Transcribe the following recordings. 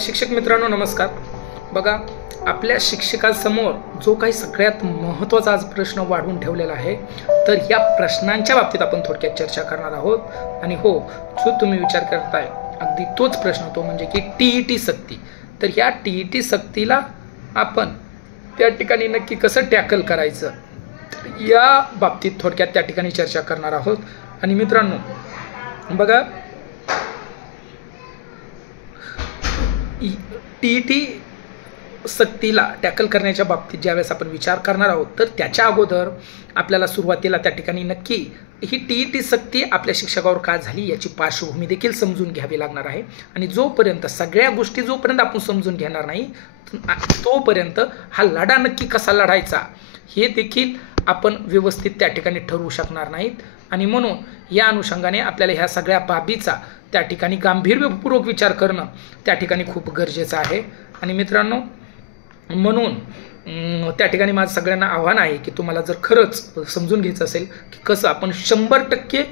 शिक्षक मित्रांनो नमस्कार. बघा, आपल्या शिक्षकांसमोर जो काही सगळ्यात महत्त्वाचा आज प्रश्न वाढवून ठेवलेला आहे, तर या प्रश्नांच्या बाबतीत आपण थोडक्यात चर्चा करणार आहोत. आणि हो, जो तुम्ही विचार करताय अगदी तोच प्रश्न, तो म्हणजे की TET सक्ती. तर या TET सक्तीला आपण त्या ठिकाणी नक्की कसं टॅकल करायचं, या बाबतीत थोडक्यात त्या ठिकाणी चर्चा करणार आहोत. आणि मित्रांनो बघा, TET सक्तीला टॅकल करण्याच्या बाबतीत ज्यावेळेस आपण विचार करणार आहोत, तर त्याच्या अगोदर आपल्याला सुरुवातीला त्या ठिकाणी नक्की ही TET सक्ती आपल्या शिक्षकावर का झाली याची पार्श्वभूमी देखील समजून घ्यावी लागणार आहे. आणि जोपर्यंत सगळ्या गोष्टी जोपर्यंत आपण समजून घेणार नाही, तोपर्यंत हा लढा नक्की कसा लढायचा हे देखील आपण व्यवस्थित त्या ठिकाणी ठरवू शकणार नाहीत. आणि म्हणून या अनुषंगाने आपल्याला ह्या सगळ्या बाबीचा त्या ठिकाणी गांभीर्यपूर्वक विचार करणं त्या ठिकाणी खूप गरजेचं आहे. आणि मित्रांनो, म्हणून त्या ठिकाणी माझं सगळ्यांना आव्हान आहे की तुम्हाला जर खरंच समजून घ्यायचं असेल की कसं आपण 100%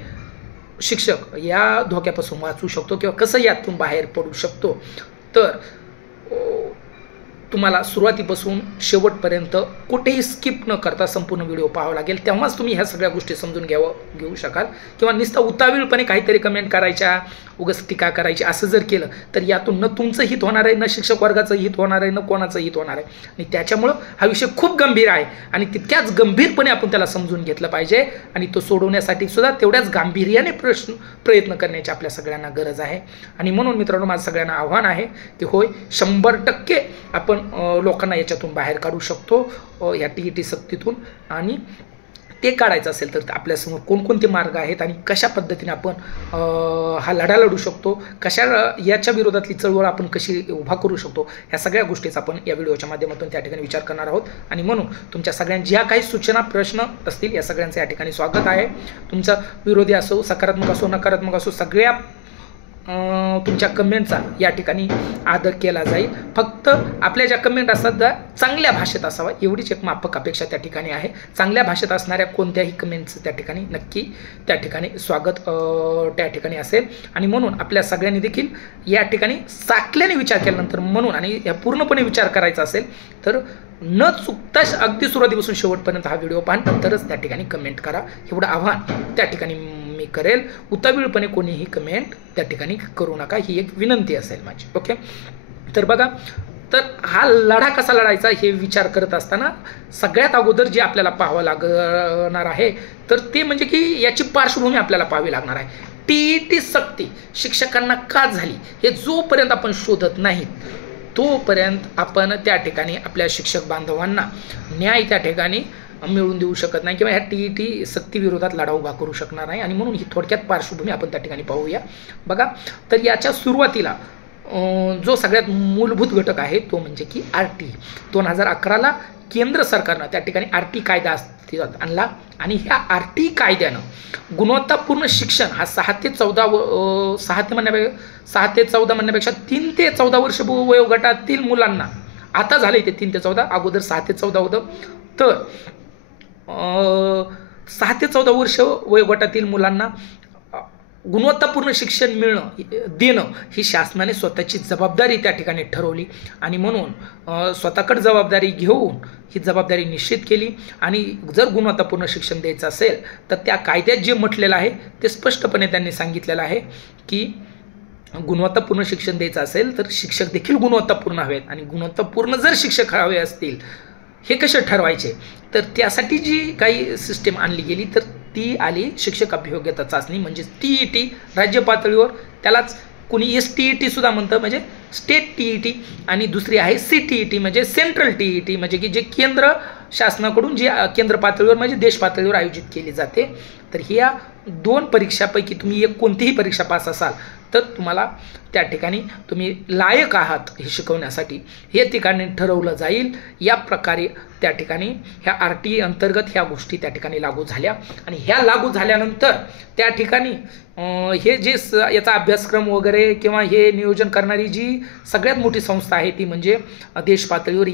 शिक्षक या धोक्यापासून वाचू शकतो किंवा कसं यातून बाहेर पडू शकतो, तर तुम्हाला सुरुवातीपासून शेवटपर्यंत कुठेही स्किप न करता संपूर्ण व्हिडिओ पाहावा लागेल. तेव्हाच तुम्ही ह्या सगळ्या गोष्टी समजून घेऊ शकाल. किंवा नुसतं उतावीळपणे काहीतरी कमेंट करायच्या, उगाच टीका करायची असं जर केलं तर यातून न तुमचं हित होणार आहे, न शिक्षक वर्गाचं हित होणार आहे, न कोणाचं हित होणार आहे. आणि त्याच्यामुळं हा विषय खूप गंभीर आहे आणि तितक्याच गंभीरपणे आपण त्याला समजून घेतलं पाहिजे. आणि तो सोडवण्यासाठी सुद्धा तेवढ्याच गांभीर्याने प्रयत्न करण्याची आपल्या सगळ्यांना गरज आहे. आणि म्हणून मित्रांनो, माझं सगळ्यांना आव्हान आहे की होय, 100% आपण लोकांना याच्यातून बाहेर काढू शकतो या TET सक्तीतून. आणि ते काढायचं असेल तर आपल्यासमोर कोणकोणते मार्ग आहेत आणि कशा पद्धतीने आपण हा लढा लढू शकतो, कशा याच्या विरोधातली चळवळ आपण कशी उभा करू शकतो, ह्या सगळ्या गोष्टीचा आपण या व्हिडिओच्या माध्यमातून त्या ठिकाणी विचार करणार आहोत. आणि म्हणून तुमच्या सगळ्यांच्या ज्या काही सूचना प्रश्न असतील या सगळ्यांचं या ठिकाणी स्वागत आहे. तुमचा विरोधी असो, सकारात्मक असो, नकारात्मक असो, सगळ्या तुमच्या कमेंटचा या ठिकाणी आदर केला जाईल. फक्त आपल्या ज्या कमेंट असतात त्या चांगल्या भाषेत असावा एवढीच एक माफक अपेक्षा त्या ठिकाणी आहे. चांगल्या भाषेत असणाऱ्या कोणत्याही कमेंटचं त्या ठिकाणी नक्की त्या ठिकाणी स्वागत त्या ठिकाणी असेल. आणि म्हणून आपल्या सगळ्यांनी देखील या ठिकाणी साकल्याने विचार केल्यानंतर, म्हणून आणि या पूर्णपणे विचार करायचा असेल तर न चुकता अगदी सुरुवातीपासून शेवटपर्यंत हा व्हिडिओ पहा, नंतरच त्या ठिकाणी कमेंट करा. एवढं आव्हान त्या ठिकाणी मी करेल. उतावीळपणे कोणीही कमेंट त्या ठिकाणी करू नका, ही एक विनंती असेल माझी. ओके, तर बघा, तर हा लढा कसा लढायचा हे विचार करत असताना सगळ्यात अगोदर जे आपल्याला पाहावं लागणार आहे तर ते म्हणजे की याची पार्श्वभूमी आपल्याला पाहावी लागणार आहे. TET सक्ती शिक्षकांना का झाली हे जोपर्यंत आपण शोधत नाहीत तोपर्यंत आपण त्या ठिकाणी आपल्या शिक्षक बांधवांना न्याय त्या ठिकाणी मिळवून देऊ शकत नाही किंवा ह्या TET सक्तीविरोधात लढा उभा करू शकणार नाही. आणि म्हणून ही थोडक्यात पार्श्वभूमी आपण त्या ठिकाणी पाहूया. बघा, तर याच्या सुरुवातीला जो सगळ्यात मूलभूत घटक आहे तो म्हणजे की RT 2011ला केंद्र सरकारनं त्या ठिकाणी RT कायदा अस्तित्वात आणला. आणि ह्या RT कायद्यानं गुणवत्तापूर्ण शिक्षण हा 6 ते 14 म्हणण्यापेक्षा 3 ते 14 वर्ष वयोगटातील मुलांना, आता झालं ते 3 ते 14, अगोदर 6 ते 14 होतं. तर 6 ते 14 वर्ष वयोगटातील मुलांना गुणवत्तापूर्ण शिक्षण देणं ही शासनाने स्वतःची जबाबदारी त्या ठिकाणी ठरवली. आणि म्हणून स्वतःकडे जबाबदारी घेऊन ही जबाबदारी निश्चित केली. आणि जर गुणवत्तापूर्ण शिक्षण द्यायचं असेल तर त्या कायद्यात जे म्हटलेलं आहे ते स्पष्टपणे त्यांनी सांगितलेलं आहे की गुणवत्तापूर्ण शिक्षण द्यायचं असेल तर शिक्षक देखील गुणवत्तापूर्ण हवेत. आणि गुणवत्तापूर्ण जर शिक्षक हवे असतील हे कसे ठरवायचे, तर त्यासाठी जी काही सिस्टीम आणली गेली तर ती आली शिक्षक अभियोग्यता चाचणी, म्हणजे TET राज्य पातळीवर. त्यालाच कोणी STET सुद्धा म्हणतं, म्हणजे स्टेट TET. आणि दुसरी आहे CTET म्हणजे सेंट्रल TET, म्हणजे की जे केंद्र शासनाकडून जी केंद्र पातळीवर म्हणजे देश पातळीवर आयोजित केली जाते. तर ह्या 2 परीक्षापैकी तुम्ही एक कोणतीही परीक्षा पास असाल तर तुम्हाला त्या ठिकाणी तुम्ही लायक आहात हे शिकवण्यासाठी हे ठिकाणी ठरवलं जाईल. या प्रकारे त्या ठिकाणी ह्या RT अंतर्गत ह्या गोष्टी त्या ठिकाणी लागू झाल्या. आणि ह्या लागू झाल्यानंतर त्या ठिकाणी हे जे याचा अभ्यासक्रम वगैरे किंवा हे नियोजन करणारी जी सगळ्यात मोठी संस्था आहे ती म्हणजे देश पातळीवर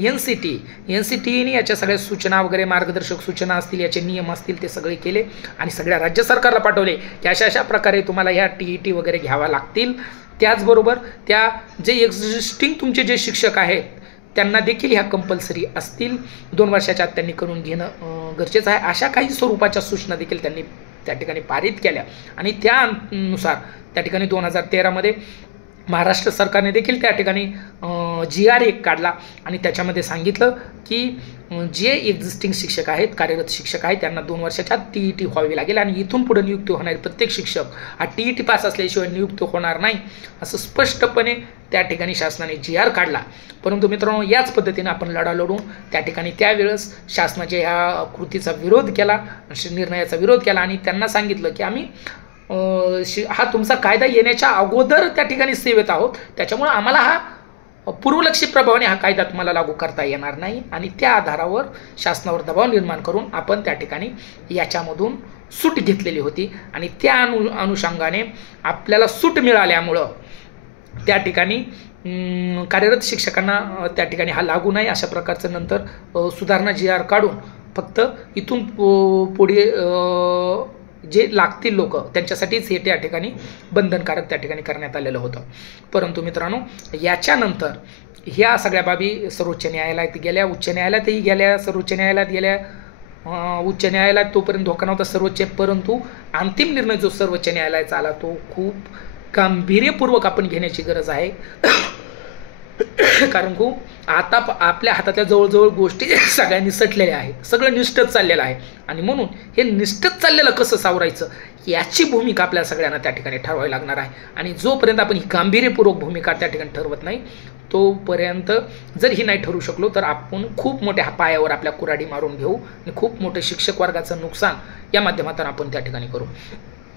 NCTने याच्या सगळ्या सूचना वगैरे, मार्गदर्शक सूचना असतील, याचे नियम असतील ते सगळे केले आणि सगळ्या राज्य सरकारला पाठवले की अशा प्रकारे तुम्हाला ह्या TET वगैरे घ्यावा लागतील. त्याचबरोबर त्या जे एक्झिस्टिंग तुमचे जे शिक्षक आहेत त्यांना देखील ह्या कंपल्सरी असतील, 2 वर्षाच्या आत त्यांनी करून घेणं गरजेचं आहे. अशा काही स्वरूपाच्या सूचना देखील त्यांनी त्या ठिकाणी पारित केल्या आणि त्यानुसार त्या ठिकाणी 2013 महाराष्ट्र सरकारने देखील त्या ठिकाणी GR 1 काढला आणि त्याच्यामध्ये सांगितलं की जे एक्झिस्टिंग शिक्षक आहेत, कार्यरत शिक्षक आहेत, त्यांना 2 वर्षाच्या आत TET व्हावी लागेल आणि इथून पुढे नियुक्ती होणारे प्रत्येक शिक्षक हा TET पास असल्याशिवाय नियुक्त होणार नाही, असं स्पष्टपणे त्या ठिकाणी शासनाने GR काढला. परंतु मित्रांनो, याच पद्धतीने आपण लढा लढून त्या ठिकाणी त्यावेळेस शासनाच्या ह्या कृतीचा विरोध केला, निर्णयाचा विरोध केला आणि त्यांना सांगितलं की आम्ही हा तुमचा कायदा येण्याच्या अगोदर त्या ठिकाणी सेवेत आहोत, त्याच्यामुळे आम्हाला हा पूर्वलक्षी प्रभावाने हा कायदा तुम्हाला लागू करता येणार नाही आणि त्या आधारावर शासनावर दबाव निर्माण करून आपण त्या ठिकाणी याच्यामधून सूट घेतलेली होती आणि त्या अनुषंगाने आपल्याला सूट मिळाल्यामुळं त्या ठिकाणी कार्यरत शिक्षकांना त्या ठिकाणी हा लागू नाही अशा प्रकारचं नंतर सुधारणा GR काढून फक्त इथून पुढे जे लागतील लोक त्यांच्यासाठीच हे त्या ठिकाणी बंधनकारक त्या ठिकाणी करण्यात आलेलं होतं. परंतु मित्रांनो, याच्यानंतर ह्या सगळ्या बाबी सर्वोच्च न्यायालयात गेल्या, उच्च न्यायालयातही गेल्या, सर्वोच्च न्यायालयात गेल्या. उच्च न्यायालयात तोपर्यंत धोका नव्हता सर्वोच्च, परंतु अंतिम निर्णय जो सर्वोच्च न्यायालयाचा आला तो खूप गांभीर्यपूर्वक आपण घेण्याची गरज आहे. कारण खूप आता आपल्या हातातल्या जवळजवळ गोष्टी सगळ्या निसटलेल्या आहेत, सगळं निष्ठच चाललेलं आहे आणि म्हणून हे निष्ठच चाललेलं कसं सावरायचं याची भूमिका आपल्या सगळ्यांना त्या ठिकाणी ठरवावी लागणार आहे. आणि जोपर्यंत आपण ही गांभीर्यपूर्वक भूमिका त्या ठिकाणी ठरवत नाही तोपर्यंत जर ही नाही ठरवू शकलो तर आपण खूप मोठ्या पायावर आपल्या कुऱ्हाडी मारून घेऊ आणि खूप मोठे शिक्षक वर्गाचं नुकसान या माध्यमातून आपण त्या ठिकाणी करू.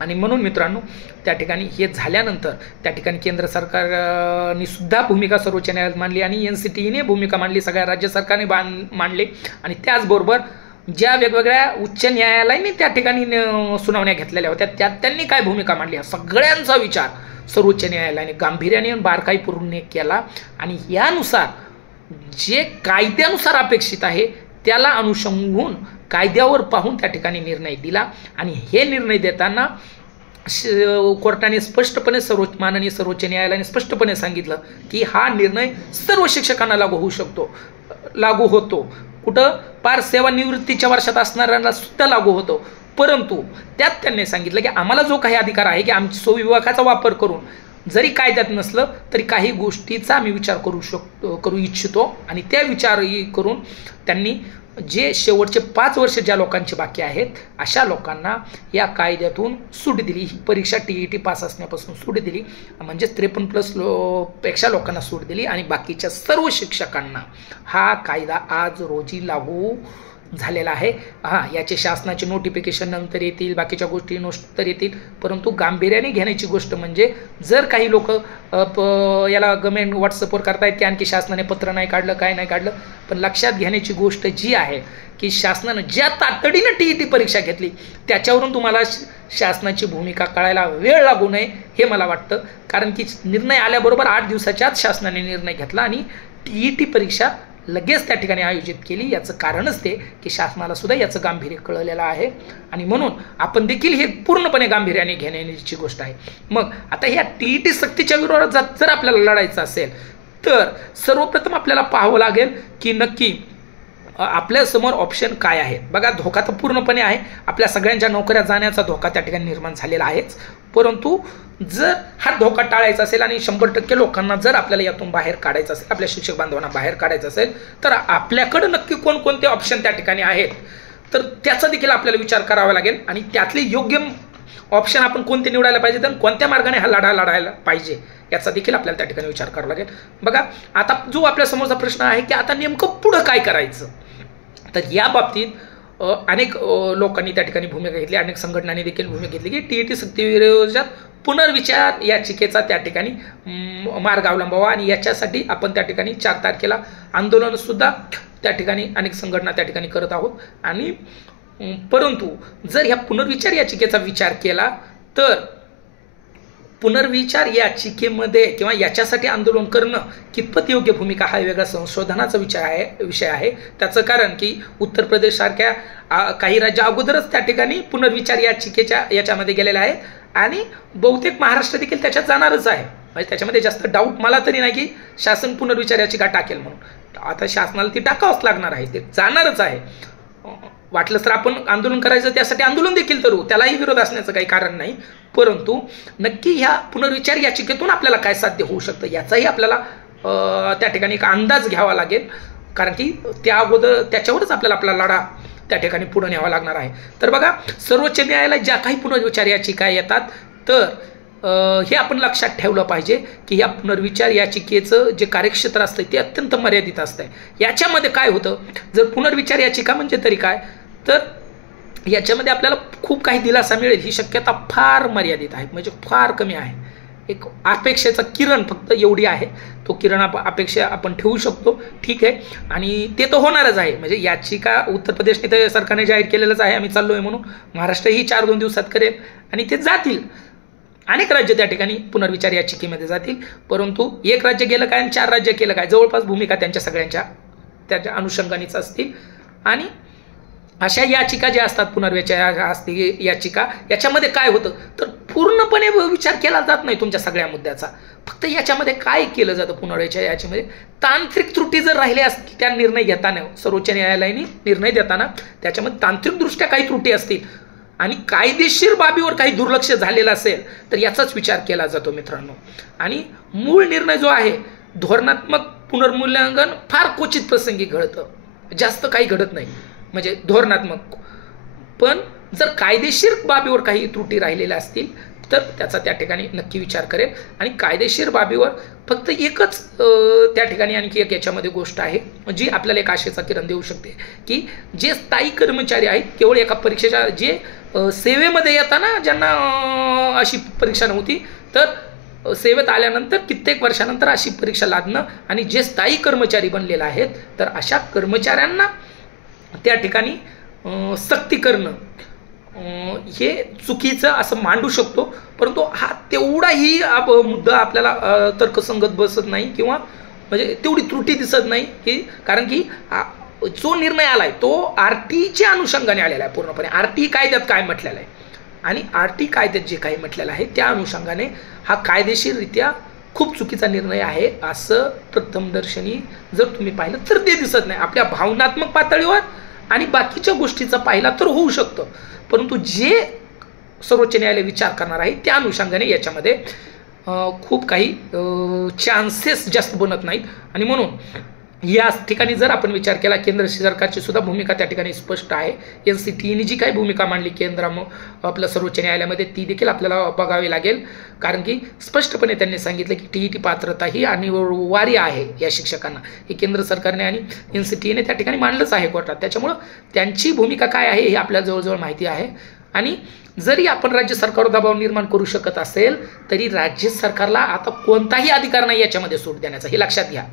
आणि म्हणून मित्रांनो, त्या ठिकाणी हे झाल्यानंतर त्या ठिकाणी केंद्र सरकारने सुद्धा भूमिका सर्वोच्च न्यायालयात मांडली आणि NCTEने भूमिका मांडली, सगळ्या राज्य सरकारने मांडले आणि त्याचबरोबर ज्या वेगवेगळ्या उच्च न्यायालयाने त्या ठिकाणी सुनावण्या घेतलेल्या होत्या त्यात त्यांनी काय भूमिका मांडली हा सगळ्यांचा विचार सर्वोच्च न्यायालयाने गांभीर्याने बारकाईपूर्वक केला आणि यानुसार जे कायद्यानुसार अपेक्षित आहे त्याला अनुषंगून कायद्यावर पाहून त्या ठिकाणी निर्णय दिला. आणि हे निर्णय देताना कोर्टाने स्पष्टपणे माननीय सर्वोच्च न्यायालयाने स्पष्टपणे सांगितलं की हा निर्णय सर्व शिक्षकांना लागू होतो. कुठं पार सेवानिवृत्तीच्या वर्षात असणाऱ्यांना सुद्धा लागू होतो. परंतु त्यात त्यांनी सांगितलं की आम्हाला जो काही अधिकार आहे की आमच्या स्वविवेकाचा वापर करून जरी कायद्यात नसलं तरी काही गोष्टीचा आम्ही विचार करू इच्छितो आणि त्या विचार करून त्यांनी जे शेवटचे 5 वर्ष ज्या लोकांचे बाकी आहेत अशा लोकांना या कायद्यातून सूट दिली. ही परीक्षा TET पास असण्यापासून सूट दिली, म्हणजे 53+ पेक्षा लोकांना सूट दिली आणि बाकीच्या सर्व शिक्षकांना हा कायदा आज रोजी लागू झालेला आहे. याचे शासनाचे नोटिफिकेशन नंतर येतील, बाकीच्या गोष्टी नंतर येतील, परंतु गांभीर्याने घेण्याची गोष्ट म्हणजे जर काही लोक याला गमेंट व्हॉट्सअपवर करतायत की आणखी शासनाने पत्र नाही काढलं, काय नाही काढलं, पण लक्षात घेण्याची गोष्ट जी आहे की शासनानं ज्या तातडीनं TET परीक्षा घेतली त्याच्यावरून तुम्हाला शासनाची भूमिका कळायला वेळ लागू नये हे मला वाटतं. कारण की निर्णय आल्याबरोबर 8 दिवसाच्या आत शासनाने निर्णय घेतला आणि TET परीक्षा लगेच त्या ठिकाणी आयोजित केली. याचं कारणच ते की शासनाला सुद्धा याचं गांभीर्य कळलेलं आहे आणि म्हणून आपण देखील हे पूर्णपणे गांभीर्याने घेण्याची गोष्ट आहे. मग आता ह्या TET सक्तीच्या विरोधात जर आपल्याला लढायचं असेल तर सर्वप्रथम आपल्याला पाहावं लागेल की नक्की आपल्यासमोर ऑप्शन काय आहे. बघा, धोका तर पूर्णपणे आहे, आपल्या सगळ्यांच्या नोकऱ्या जाण्याचा धोका त्या ठिकाणी निर्माण झालेला आहेच. परंतु जर हा धोका टाळायचा असेल आणि 100% लोकांना जर आपल्याला यातून बाहेर काढायचं असेल, आपल्या शिक्षक बांधवांना बाहेर काढायचं असेल तर आपल्याकडे नक्की कोणकोणते ऑप्शन त्या ठिकाणी आहेत तर त्याचा देखील आपल्याला विचार करावा लागेल आणि त्यातले योग्य ऑप्शन आपण कोणते निवडायला पाहिजे आणि कोणत्या मार्गाने हा लढा लढायला पाहिजे याचा देखील आपल्याला त्या ठिकाणी विचार करावा लागेल. बघा, आता जो आपल्या समोरचा प्रश्न आहे की आता नेमकं पुढं काय करायचं, तर या बाबतीत अनेक लोकांनी त्या ठिकाणी भूमिका घेतली, अनेक संघटनांनी देखील भूमिका घेतली की TET सक्तीविरोधात पुनर्विचार याचिकेचा त्या ठिकाणी मार्ग अवलंबावा आणि याच्यासाठी आपण त्या ठिकाणी 4 तारखेला आंदोलनसुद्धा त्या ठिकाणी अनेक संघटना त्या ठिकाणी करत आहोत. आणि परंतु जर ह्या पुनर्विचार याचिकेचा विचार केला तर पुनर्विचार याचिकेमध्ये किंवा याच्यासाठी आंदोलन करणं कितपत योग्य भूमिका हा वेगळा संशोधनाचा विषय आहे. त्याचं कारण की उत्तर प्रदेशसारख्या काही राज्य अगोदरच त्या ठिकाणी पुनर्विचार याचिकेच्या याच्यामध्ये गेलेल्या आहेत आणि बहुतेक महाराष्ट्र देखील त्याच्यात जाणारच आहे. म्हणजे त्याच्यामध्ये जास्त डाऊट मला तरी नाही की शासन पुनर्विचार याचिका टाकेल म्हणून. आता शासनाला ती टाकावंच लागणार आहे, ते जाणारच आहे. वाटलंच तर आपण आंदोलन करायचं, त्यासाठी आंदोलन देखील करू, त्यालाही विरोध असण्याचं काही कारण नाही. परंतु नक्की ह्या पुनर्विचार याचिकेतून आपल्याला काय साध्य होऊ शकतं याचाही आपल्याला त्या ठिकाणी एक अंदाज घ्यावा लागेल, कारण की त्या अगोदर त्याच्यावरच आपल्याला आपला लढा त्या ठिकाणी पुढे न्यावा लागणार आहे. तर बघा, सर्वोच्च न्यायालयात ज्या काही पुनर्विचार याचिका येतात, तर हे आपण लक्षात ठेवलं पाहिजे की या पुनर्विचार याचिकेचं जे कार्यक्षेत्र असतं ते अत्यंत मर्यादित असतं. याच्यामध्ये काय होतं, जर पुनर्विचार याचिका म्हणजे तरी काय, तर याच्यामध्ये आपल्याला खूप काही दिलासा मिळेल ही शक्यता फार मर्यादित आहे, म्हणजे फार कमी आहे. एक अपेक्षेचा किरण फक्त एवढी आहे, तो किरण अपेक्षा आपण ठेवू शकतो, ठीक आहे. आणि ते तर होणारच आहे, म्हणजे याचिका उत्तर प्रदेशने तर सरकारने जाहीर केलेलंच आहे आम्ही चाललो आहे म्हणून. महाराष्ट्रही 4-2 दिवसात करेल आणि ते जातील. अनेक राज्य त्या ठिकाणी पुनर्विचार याचिकेमध्ये जातील. परंतु एक राज्य गेलं काय आणि 4 राज्य केलं काय, जवळपास भूमिका त्यांच्या सगळ्यांच्या त्याच्या अनुषंगानेच असतील. आणि अशा याचिका ज्या असतात, पुनर्विचार असते याचिका, याच्यामध्ये काय होतं तर पूर्णपणे विचार केला जात नाही तुमच्या सगळ्या मुद्द्याचा. फक्त याच्यामध्ये काय केलं जातं पुनर्विचार याचिकेमध्ये, तांत्रिक त्रुटी जर राहिल्या असतील त्या निर्णय घेताना, सर्वोच्च न्यायालयाने निर्णय देताना त्याच्यामध्ये तांत्रिकदृष्ट्या काही त्रुटी असतील आणि कायदेशीर बाबीवर काही दुर्लक्ष झालेलं असेल तर याचाच विचार केला जातो मित्रांनो. आणि मूळ निर्णय जो आहे, धोरणात्मक पुनर्मूल्यांकन फार क्वचित प्रसंगी घडतं, जास्त काही घडत नाही, म्हणजे धोरणात्मक. पण जर कायदेशीर बाबीवर काही त्रुटी राहिलेल्या असतील तर त्याचा त्या ठिकाणी नक्की विचार करेल. आणि कायदेशीर बाबीवर फक्त एकच त्या ठिकाणी आणखी एक याच्यामध्ये गोष्ट आहे जी आपल्याला एक आशेचा किरण देऊ शकते, की जे स्थायी कर्मचारी आहेत, केवळ एका परीक्षेच्या जे सेवेमध्ये येताना ज्यांना अशी परीक्षा नव्हती, तर सेवेत आल्यानंतर कित्येक वर्षानंतर अशी परीक्षा लागणं, आणि जे स्थायी कर्मचारी बनलेले आहेत तर अशा कर्मचाऱ्यांना त्या ठिकाणी सक्ती करणं हे चुकीचं असं मांडू शकतो. परंतु हा तेवढाही मुद्दा आपल्याला तर्कसंगत बसत नाही, किंवा म्हणजे तेवढी त्रुटी दिसत नाही, की कारण की जो निर्णय आला आहे तो RT अनुषंगाने आलेला आहे पूर्णपणे. RT कायद्यात काय म्हटलेलं आहे आणि RT कायद्यात जे काही म्हटलेलं आहे त्या अनुषंगाने हा कायदेशीररित्या खूप चुकीचा निर्णय आहे असं प्रथमदर्शनी जर तुम्ही पाहिलं तर ते दिसत नाही. आपल्या भावनात्मक पातळीवर आणि बाकीच्या गोष्टीचा पाहिला तर होऊ शकतं, परंतु जे सर्वोच्च न्यायालय विचार करणार आहे त्या अनुषंगाने याच्यामध्ये खूप काही चान्सेस जास्त बनत नाहीत. आणि म्हणून या ठिकाणी जर आपण विचार केला, केंद्र सरकारची सुद्धा भूमिका त्या ठिकाणी स्पष्ट आहे. NCTने जी काही भूमिका मांडली आपल्या सर्वोच्च न्यायालयामध्ये ती देखील आपल्याला बघावी लागेल, कारण की स्पष्टपणे त्यांनी सांगितलं की TET पात्रता ही अनिवार्य आहे या शिक्षकांना. हे केंद्र सरकारने आणि NCTने त्या ठिकाणी मांडलंच आहे कोर्टात. त्याच्यामुळं त्यांची भूमिका काय आहे हे आपल्याला जवळजवळ माहिती आहे. आणि जरी आपण राज्य सरकारवर दबाव निर्माण करू शकत असेल तरी राज्य सरकारला आता कोणताही अधिकार नाही याच्यामध्ये सूट देण्याचा, हे लक्षात घ्या.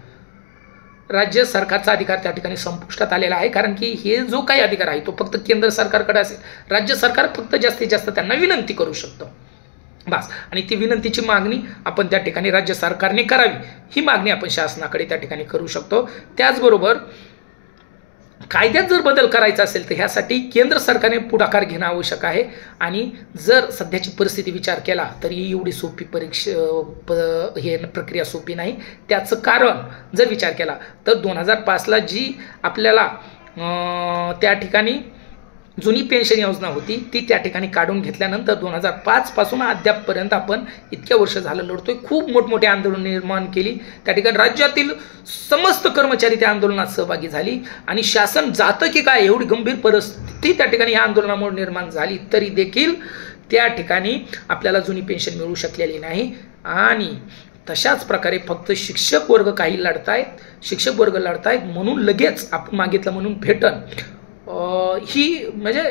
राज्य सरकारचा अधिकार त्या ठिकाणी संपुष्टात आलेला आहे, कारण की हे जो काही अधिकार आहे तो फक्त केंद्र सरकारकडे असेल. राज्य सरकार फक्त जास्तीत जास्त त्यांना विनंती करू शकतं बस. आणि ती विनंतीची मागणी आपण त्या ठिकाणी राज्य सरकारने करावी, ही मागणी आपण शासनाकडे त्या ठिकाणी करू शकतो. त्याचबरोबर कायद्यात जर बदल करायचा असेल तर ह्यासाठी केंद्र सरकारने पुढाकार घेणं आवश्यक आहे. आणि जर सध्याची परिस्थिती विचार केला तर ही एवढी सोपी हे प्रक्रिया सोपी नाही. त्याचं कारण जर विचार केला तर 2005ला जी आपल्याला त्या ठिकाणी जुनी पेन्शन योजना होती ती त्या ठिकाणी काढून घेतल्यानंतर 2005 पासून अद्यापपर्यंत आपण इतक्या वर्ष झालं लढतोय. खूप मोठमोठे आंदोलन निर्माण केली, त्या ठिकाणी राज्यातील समस्त कर्मचारी त्या आंदोलनात सहभागी झाली. आणि शासन जातं की काय एवढी गंभीर परिस्थिती त्या ठिकाणी या आंदोलनामुळे निर्माण झाली, तरी देखील त्या ठिकाणी आपल्याला जुनी पेन्शन मिळू शकलेली नाही. आणि तशाच प्रकारे फक्त शिक्षक वर्ग काही लढतायत, शिक्षक वर्ग लढतायत म्हणून लगेच आपण मागितलं म्हणून भेटन, ही म्हणजे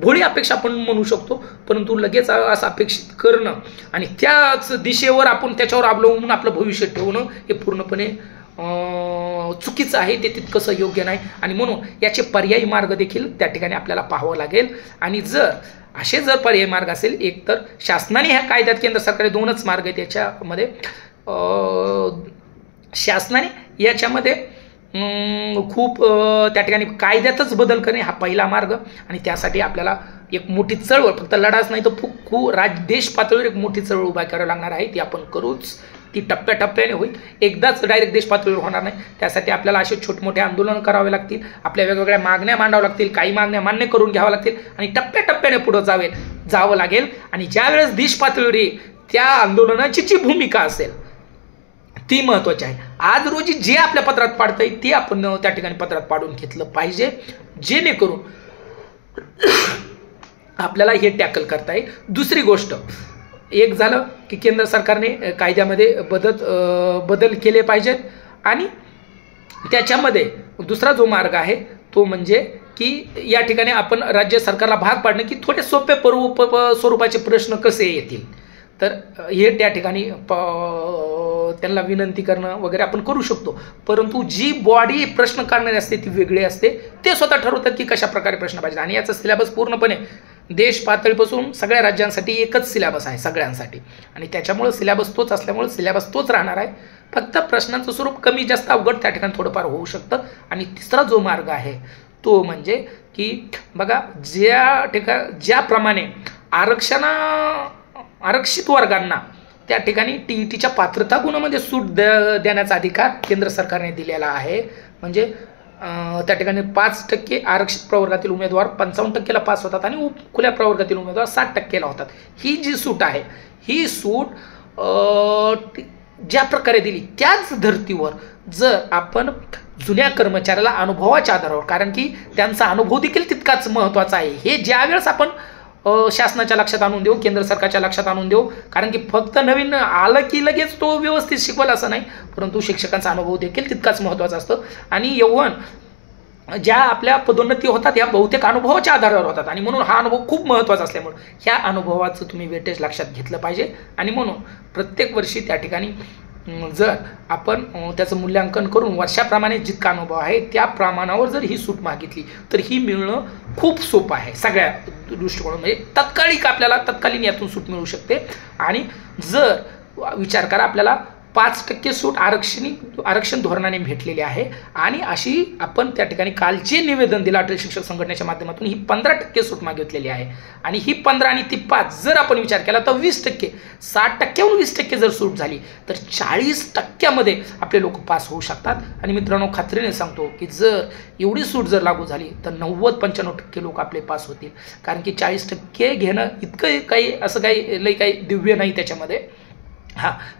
भोळी अपेक्षा आपण म्हणू शकतो. परंतु लगेच असं अपेक्षित करणं आणि त्याच दिशेवर आपण त्याच्यावर अवलंबून आपलं भविष्य ठेवणं हे पूर्णपणे चुकीचं आहे, ते तितकंसं योग्य नाही. आणि म्हणून याचे पर्यायी मार्ग देखील त्या ठिकाणी आपल्याला पाहावं लागेल. आणि जर पर्यायी मार्ग असेल, एक तर शासनाने ह्या कायद्यात, केंद्र सरकारने 2च मार्ग आहेत याच्यामध्ये, शासनाने याच्यामध्ये खूप त्या ठिकाणी कायद्यातच बदल करणे हा पहिला मार्ग. आणि त्यासाठी आपल्याला एक मोठी चळवळ, फक्त लढाच नाही तर खूप देश पातळीवर एक मोठी चळवळ उभा करावी लागणार आहे. ती आपण करूच. ती टप्प्याटप्प्याने होईल, एकदाच डायरेक्ट देश पातळीवर होणार नाही. त्यासाठी आपल्याला असे छोटे मोठे आंदोलन करावे लागतील, आपल्या वेगवेगळ्या मागण्या मांडाव्या लागतील, काही मागण्या मान्य करून घ्याव्या लागतील आणि टप्प्याटप्प्याने पुढे जावं लागेल. आणि ज्यावेळेस देश पातळीवर येईल त्या आंदोलनाची जी भूमिका असेल ती महत्त्वाची आहे. आज रोजी जे आपल्या पत्रात पाडता येईल ते आपण त्या ठिकाणी पत्रात पाडून घेतलं पाहिजे, जेणेकरून आपल्याला हे टॅकल करता येईल. दुसरी गोष्ट एक झालं की केंद्र सरकारने कायद्यामध्ये बदल केले पाहिजेत. आणि त्याच्यामध्ये दुसरा जो मार्ग आहे तो म्हणजे की या ठिकाणी आपण राज्य सरकारला भाग पाडणं की थोडे सोपे स्वरूपाचे प्रश्न कसे येतील, तर हे त्या ठिकाणी त्यांना विनंती करणं वगैरे आपण करू शकतो. परंतु जी बॉडी प्रश्न काढणारी असते ती वेगळी असते, ते स्वतः ठरवतात की कशा प्रकारे प्रश्न पाहिजे. आणि याचा सिलेबस पूर्णपणे देश पातळीपासून सगळ्या राज्यांसाठी एकच सिलेबस आहे सगळ्यांसाठी, आणि त्याच्यामुळे सिलेबस तोच असल्यामुळे सिलेबस तोच राहणार आहे. फक्त प्रश्नांचं स्वरूप कमी जास्त अवघड त्या ठिकाणी थोडंफार होऊ शकतं. आणि तिसरा जो मार्ग आहे तो म्हणजे की बघा ज्याप्रमाणे आरक्षित वर्गांना त्या ठिकाणी TETच्या पात्रता गुणामध्ये सूट देण्याचा अधिकार केंद्र सरकारने दिलेला आहे. म्हणजे त्या ठिकाणी 5% आरक्षित प्रवर्गातील उमेदवार 55%ला पास होतात आणि खुल्या प्रवर्गातील उमेदवार 60%ला होतात. ही जी सूट आहे ही सूट ज्या प्रकारे दिली त्याच धर्तीवर जर आपण जुन्या कर्मचाऱ्याला अनुभवाच्या आधारावर, कारण की त्यांचा अनुभव देखील तितकाच महत्त्वाचा आहे, हे ज्यावेळेस आपण शासनाच्या लक्षात आणून देऊ, केंद्र सरकारच्या लक्षात आणून देऊ. कारण की फक्त नवीन आलं की लगेच तो व्यवस्थित शिकवल असं नाही, परंतु शिक्षकांचा अनुभव देखील तितकाच महत्त्वाचा असतो. आणि यौवन ज्या आपल्या पदोन्नती होतात ह्या बहुतेक अनुभवाच्या आधारावर होतात, आणि म्हणून हा अनुभव खूप महत्त्वाचा असल्यामुळे ह्या अनुभवाचं तुम्ही वेटेज लक्षात घेतलं पाहिजे. आणि म्हणून प्रत्येक वर्षी त्या ठिकाणी जर आपण त्याचं मूल्यांकन करून वर्षाप्रमाणे जितका अनुभव आहे त्या प्रमाणावर जर ही सूट मागितली तर ही मिळणं खूप सोपं आहे सगळ्या दृष्टिकोनातून. म्हणजे तत्कालीन यातून सूट मिळू शकते. आणि जर विचार करा आपल्याला 5% सूट आरक्षण धोरणाने भेटलेली आहे, आणि अशी आपण त्या ठिकाणी कालचे निवेदन दिलं अटल शिक्षक संघटनेच्या माध्यमातून ही 15% सूट मागितलेली आहे. आणि ही 15 आणि ती 5 जर आपण विचार केला तर 20%, 60%हून 20% जर सूट झाली तर 40%मध्ये आपले लोक पास होऊ शकतात. आणि मित्रांनो खात्रीने सांगतो की जर एवढी सूट जर लागू झाली तर 90-95% लोक आपले पास होतील. कारण की 40% घेणं इतकं काही असं काही लई काही दिव्य नाही त्याच्यामध्ये.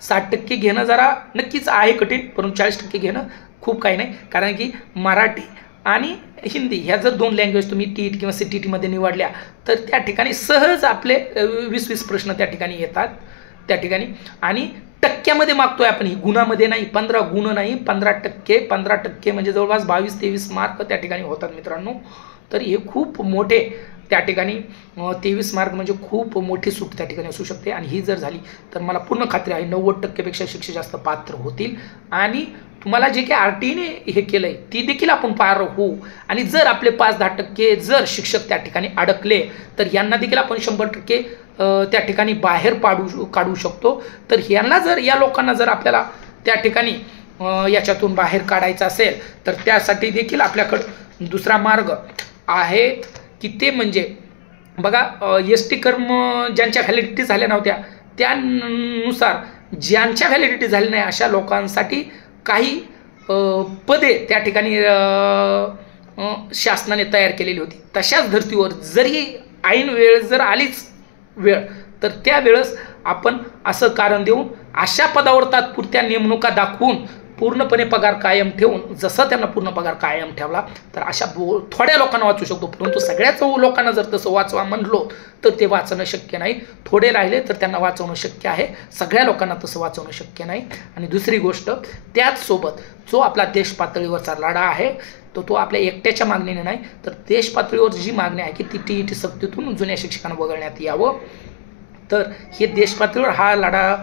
60% घेणं जरा नक्कीच आहे कठीण, परंतु 40% घेणं खूप काही नाही. कारण की मराठी आणि हिंदी ह्या जर 2 लँग्वेज तुम्ही TET किंवा CTETमध्ये निवडल्या तर त्या ठिकाणी सहज आपले 20-20 प्रश्न त्या ठिकाणी येतात त्या ठिकाणी. आणि टक्क्यामध्ये मागतोय आपण, ही गुणामध्ये नाही, 15 गुण नाही, 15% म्हणजे जवळपास 22-23 मार्क त्या ठिकाणी होतात मित्रांनो. तर हे खूप मोठे त्या ठिकाणी 23 मार्क म्हणजे खूप मोठी सूट त्या ठिकाणी असू शकते. आणि ही जर झाली तर मला पूर्ण खात्री आहे 90%पेक्षा शिक्षक जास्त पात्र होतील. आणि तुम्हाला जे काही RTEने हे केलंय ती देखील आपण पार होऊ. आणि जर आपले 5-10% जर शिक्षक त्या ठिकाणी अडकले तर यांना देखील आपण 100% त्या ठिकाणी बाहेर काढू शकतो. तर या लोकांना जर आपल्याला त्या ठिकाणी याच्यातून बाहेर काढायचं असेल तर त्यासाठी देखील आपल्याकडं दुसरा मार्ग आहे की ते म्हणजे बघा ST ज्यांच्या व्हॅलिडिटी झाल्या नव्हत्या त्यानुसार ज्यांच्या व्हॅलिडिटी झाली नाही अशा लोकांसाठी काही पदे त्या ठिकाणी शासनाने तयार केलेली होती. तशाच धर्तीवर जरी ऐन वेळ जर आलीच वेळ तर त्यावेळेस आपण असं कारण देऊन अशा पदावर तात्पुरत्या नेमणुका दाखवून पूर्णपणे पगार कायम ठेवून, जसं त्यांना पूर्ण पगार कायम ठेवला तर अशा थोड्या लोकांना वाचू शकतो. परंतु सगळ्याच लोकांना जर तसं वाचवा म्हणलो तर ते वाचणं शक्य नाही. थोडे राहिले तर त्यांना वाचवणं शक्य आहे, सगळ्या लोकांना तसं वाचवणं शक्य नाही. आणि दुसरी गोष्ट त्याचसोबत जो आपला देश पातळीवरचा लढा आहे तो आपल्या एकट्याच्या मागणीने नाही, तर देश पातळीवर जी मागणी आहे की ती TET सक्तीतून जुन्या शिक्षकांना वगळण्यात यावं. तर हे देश पातळीवर हा लढा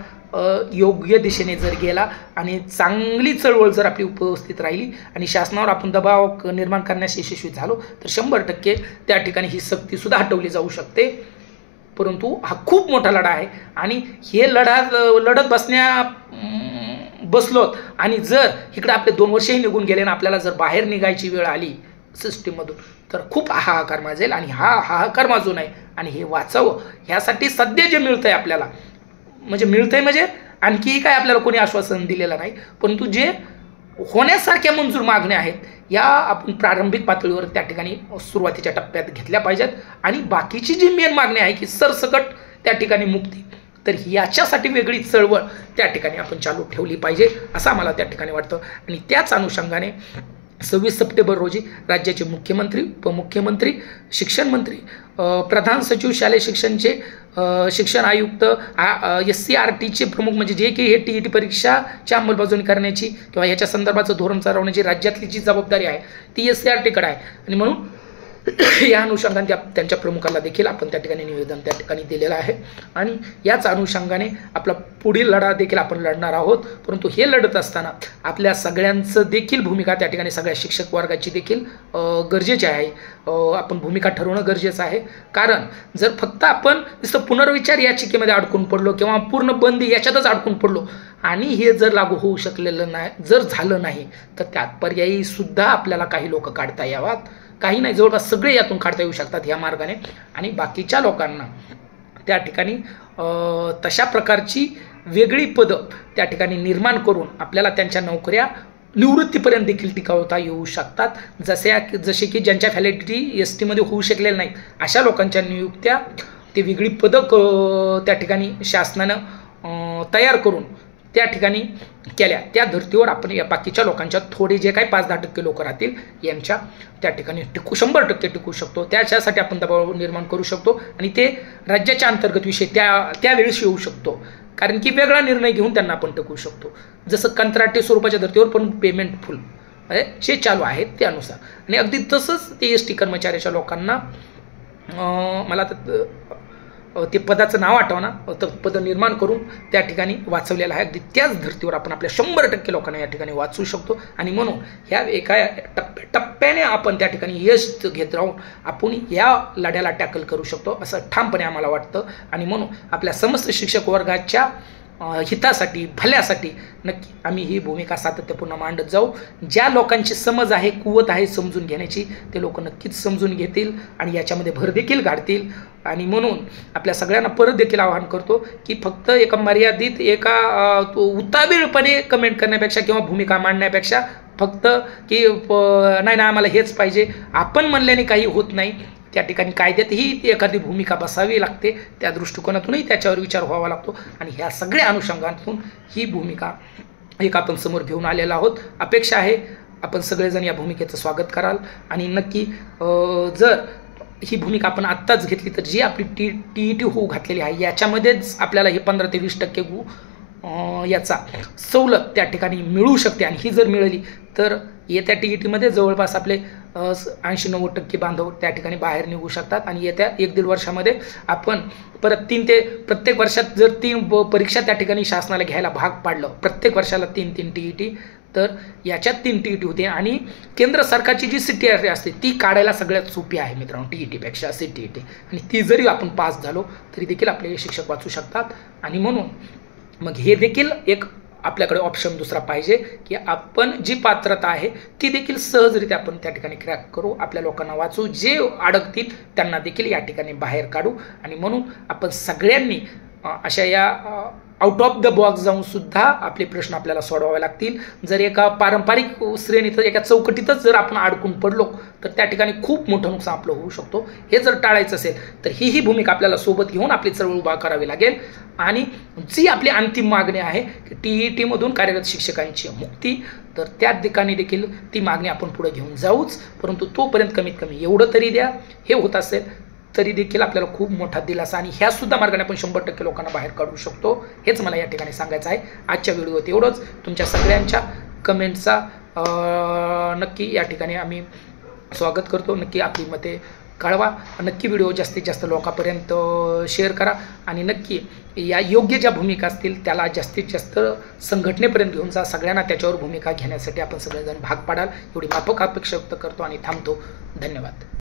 योग्य दिशेने जर गेला आणि चांगली चळवळ जर आपली उपस्थित राहिली आणि शासनावर आपण दबाव निर्माण करण्यास यशस्वी झालो तर 100% त्या ठिकाणी ही सक्तीसुद्धा हटवली जाऊ शकते. परंतु हा खूप मोठा लढा आहे आणि हे लढत बसलोत आणि जर इकडे आपले 2 वर्षही निघून गेले ना आपल्याला जर बाहेर निघायची वेळ आली सिस्टीममधून तर खूप हाहाकार माजेल आणि हा हाहाकार माजू नये आणि हे वाचावं ह्यासाठी सध्या जे मिळतंय आपल्याला म्हणजे आणखी काय आपल्याला कोणी आश्वासन दिलेलं नाही, परंतु जे होण्यासारख्या मंजूर मागण्या आहेत या आपण प्रारंभिक पातळीवर त्या ठिकाणी सुरुवातीच्या टप्प्यात घेतल्या पाहिजेत आणि बाकीची जी मेन मागणी आहे की सरसकट त्या ठिकाणी मुक्ती, तर याच्यासाठी वेगळी चळवळ त्या ठिकाणी आपण चालू ठेवली पाहिजे असं आम्हाला त्या ठिकाणी वाटतं. आणि त्याच अनुषंगाने 26 सप्टेंबर रोजी राज्याचे मुख्यमंत्री, उपमुख्यमंत्री, शिक्षण मंत्री, प्रधान सचिव, शालेय शिक्षणचे शिक्षण आयुक्त, SCRTचे प्रमुख म्हणजे जे की हे TET परीक्षाच्या अंमलबजावणी करण्याची किंवा याच्या संदर्भाचं धोरण चालवण्याची राज्यातली जी जबाबदारी आहे ती SCRTकडे आहे आणि म्हणून या अनुषंगाने त्यांच्या प्रमुखाला देखील आपण त्या ठिकाणी निवेदन त्या ठिकाणी दिलेलं आहे आणि याच अनुषंगाने आपला पुढील लढा देखील आपण लढणार आहोत. परंतु हे लढत असताना आपल्या सगळ्यांचं देखील भूमिका त्या ठिकाणी सगळ्या शिक्षक वर्गाची देखील गरजेची आहे. आपण भूमिका ठरवणं गरजेचं आहे, कारण जर फक्त आपण नुसतं पुनर्विचार याचिकेमध्ये अडकून पडलो किंवा पूर्ण बंदी याच्यातच अडकून पडलो आणि हे जर लागू होऊ शकलेलं नाही, जर झालं नाही, तर त्यात पर्यायी सुद्धा आपल्याला काही लोक काढता यावात, काही नाही जवळपास सगळे यातून काढता येऊ शकतात या मार्गाने आणि बाकीच्या लोकांना त्या ठिकाणी तशा प्रकारची वेगळी पदं त्या ठिकाणी निर्माण करून आपल्याला त्यांच्या नोकऱ्या निवृत्तीपर्यंत देखील टिकवता येऊ शकतात. जसे की ज्यांच्या व्हॅलिडिटी STमध्ये होऊ शकलेल्या नाहीत अशा लोकांच्या नियुक्त्या ते वेगळी पदं त्या ठिकाणी शासनानं तयार करून त्या ठिकाणी केल्या. त्या धर्तीवर आपण या बाकीच्या लोकांच्या थोडे जे काही 5-10% लोक राहतील यांच्या त्या ठिकाणी 100% टिकू शकतो. त्याच्यासाठी आपण दबाव निर्माण करू शकतो आणि ते राज्याच्या अंतर्गत विषय त्यावेळेस येऊ शकतो, कारण की वेगळा निर्णय घेऊन त्यांना आपण टिकवू शकतो. जसं कंत्राटी स्वरूपाच्या धर्तीवर पण पेमेंट फुल जे चालू आहेत त्यानुसार आणि अगदी तसंच ते ST कर्मचाऱ्याच्या लोकांना मला ते पदाचं नाव आठवना तर पद निर्माण करून त्या ठिकाणी वाचवलेलं आहे. अगदी त्याच धर्तीवर आपण आपल्या 100% लोकांना या ठिकाणी वाचवू शकतो आणि म्हणून ह्या एका टप्प्याने आपण त्या ठिकाणी यश घेत राहून आपण या लढ्याला टॅकल करू शकतो असं ठामपणे आम्हाला वाटतं आणि म्हणून आपल्या समस्त शिक्षक वर्गाच्या हितासाठी, भल्यासाठी नक्की आम्ही ही भूमिका सातत्यपूर्ण मांडत जाऊ. ज्या लोकांची समज आहे, कुवत आहे समजून घेण्याची, ते लोक नक्कीच समजून घेतील आणि याच्यामध्ये भर देखील घालतील. आणि म्हणून आपल्या सगळ्यांना परत देखील आवाहन करतो की फक्त एका मर्यादित उतावीळपणे कमेंट करण्यापेक्षा किंवा भूमिका मांडण्यापेक्षा फक्त की नाही आम्हाला हेच पाहिजे आपण म्हणल्याने काही होत नाही. त्या ठिकाणी कायद्यातही एखादी भूमिका बसावी लागते, त्या दृष्टिकोनातूनही त्याच्यावर विचार व्हावा लागतो आणि ह्या सगळ्या अनुषंगातून ही भूमिका एक आपण समोर घेऊन आलेला आहोत. अपेक्षा आहे आपण सगळेजण या भूमिकेचं स्वागत कराल आणि नक्की जर ही भूमिका आपण आत्ताच घेतली तर जी आपली TET होऊ घातलेली आहे याच्यामध्येच आपल्याला हे 15 ते 20% याचा सवलत त्या ठिकाणी मिळू शकते आणि ही जर मिळाली तर येत्या TETमध्ये जवळपास आपले 80-90% बांधव त्या ठिकाणी बाहेर निघू शकतात आणि येत्या 1-1.5 वर्षामध्ये आपण परत 3 ते प्रत्येक वर्षात जर 3 परीक्षा त्या ठिकाणी शासनाला घ्यायला भाग पाडलं, प्रत्येक वर्षाला 3-3 TET, तर याच्यात 3 TET होते आणि केंद्र सरकारची जी CTET असते ती काढायला सगळ्यात सोपी आहे मित्रांनो TETपेक्षा CTET आणि ती जरी आपण पास झालो तरी देखील आपले शिक्षक वाचू शकतात आणि म्हणून मग हे देखील एक आपल्याकडे ऑप्शन दुसरा पाहिजे की आपण जी पात्रता आहे ती देखील सहजरित्या आपण त्या ठिकाणी क्रॅक करू, आपल्या लोकांना वाचू, जे अडकतील त्यांना देखील या ठिकाणी बाहेर काढू आणि म्हणून आपण सगळ्यांनी अशा या आउट ऑफ द बॉक्स जाऊन सुद्धा आपले प्रश्न आपल्याला सोडवावे लागतील. जर एका पारंपरिक श्रेणीत एका चौकटीतच जर आपण अडकून पडलो तर त्या ठिकाणी खूप मोठं नुकसान आपलं होऊ शकतो. हे जर टाळायचं असेल तर ही भूमिका आपल्याला सोबत घेऊन आपली चळवळ उभा करावी लागेल आणि जी आपली अंतिम मागणी आहे की TETमधून कार्यरत शिक्षकांची मुक्ती, तर त्या ठिकाणी देखील ती मागणी आपण पुढे घेऊन जाऊच, परंतु तोपर्यंत कमीत कमी एवढं तरी द्या. हे होत असेल तरी देखील आपल्याला खूप मोठा दिलासा आणि ह्या सुद्धा मार्गाने आपण 100% लोकांना बाहेर काढू शकतो. हेच मला या ठिकाणी सांगायचं आहे. आजच्या व्हिडिओत एवढंच. तुमच्या सगळ्यांच्या कमेंटचा नक्की या ठिकाणी आम्ही स्वागत करतो. नक्की आपली मते कळवा, नक्की व्हिडिओ जास्तीत जास्त लोकांपर्यंत शेअर करा आणि नक्की या योग्य ज्या भूमिका असतील त्याला जास्तीत जास्त संघटनेपर्यंत घेऊन जा. सगळ्यांना त्याच्यावर भूमिका घेण्यासाठी आपण सगळेजण भाग पाडाल एवढी माफक अपेक्षा व्यक्त करतो आणि थांबतो. धन्यवाद.